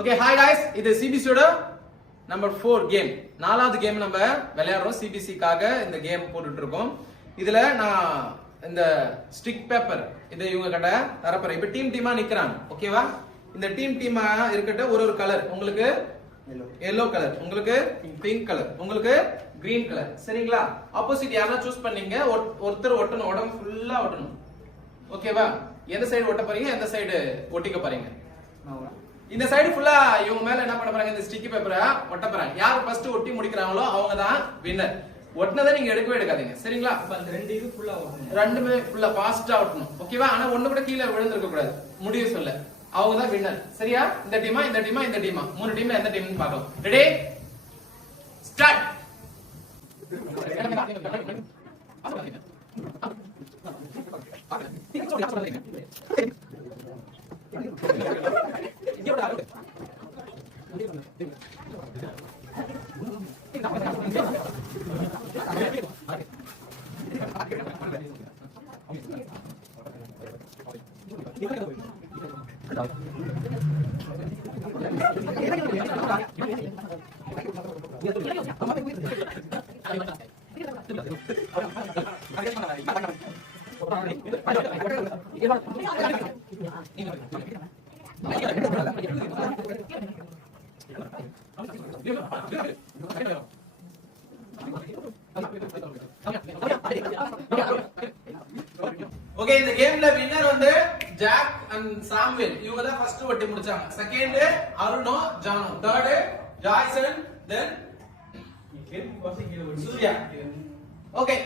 Okay hi guys இது சிபிசியோட number 4 game. நாலாவது game நம்ம விளையாடுறோம். சிபிசிக்காக இந்த கேம் போட்டுட்டு இருக்கோம். இதுல நான் இந்த ஸ்டிக் பேப்பர் இதை இவங்க கிட்ட தரப்பறேன். இப்போ டீமா நிக்கறாங்க. ஓகேவா? இந்த டீமா இருக்கட்ட ஒரு கலர். உங்களுக்கு yellow கலர், உங்களுக்கு பிங்க் கலர், உங்களுக்கு கிரீன் கலர். சரிங்களா? ஆப்போசிட் யாரா சூஸ் பண்ணீங்க. ஒருத்தர் ஒட்டணும், உடம்பு ஃபுல்லா ஒட்டணும். ஓகேவா? எந்த சைடு ஒட்ட போறீங்க, எந்த சைடு ஒட்டிக்க போறீங்க. இந்த சைடு ஃபுல்லா இவங்க மேல என்ன பண்ண போறாங்க, இந்த ஸ்டிக்கி பேப்பரை ஒட்ட போறாங்க. யார் ஃபர்ஸ்ட் ஒட்டி முடிக்கறாங்களோ அவங்க தான் வின்னர். ஒட்டினதை நீங்க எடுக்கவே எடுக்காதீங்க. சரிங்களா? அந்த ரெண்டு ஃபுல்லா ஒட்டணும். ரெண்டுமே ஃபுல்லா ஃபாஸ்டா ஒட்டணும். ஓகேவா? ஆனா ஒண்ணு கூட கீழே விழுந்திருக்க கூடாது. முடிவு சொல்ல அவங்க தான் வின்னர். சரியா? இந்த டீமா இந்த டீமா இந்த டீமா மூணு டீம்ல எந்த டீம்னு பார்க்கலாம். Ready start. ஓகே, இந்த கேம்ல வின்னர் வந்து ஜாக் அண்ட் சாமுவேல். இவங்க தான் ஃபர்ஸ்ட் ஒட்டி முடிச்சாங்க. செகண்ட் அருணோ ஜானோ, தேர்ட் ஜாய்சன், தென் சூர்யா. ஓகே.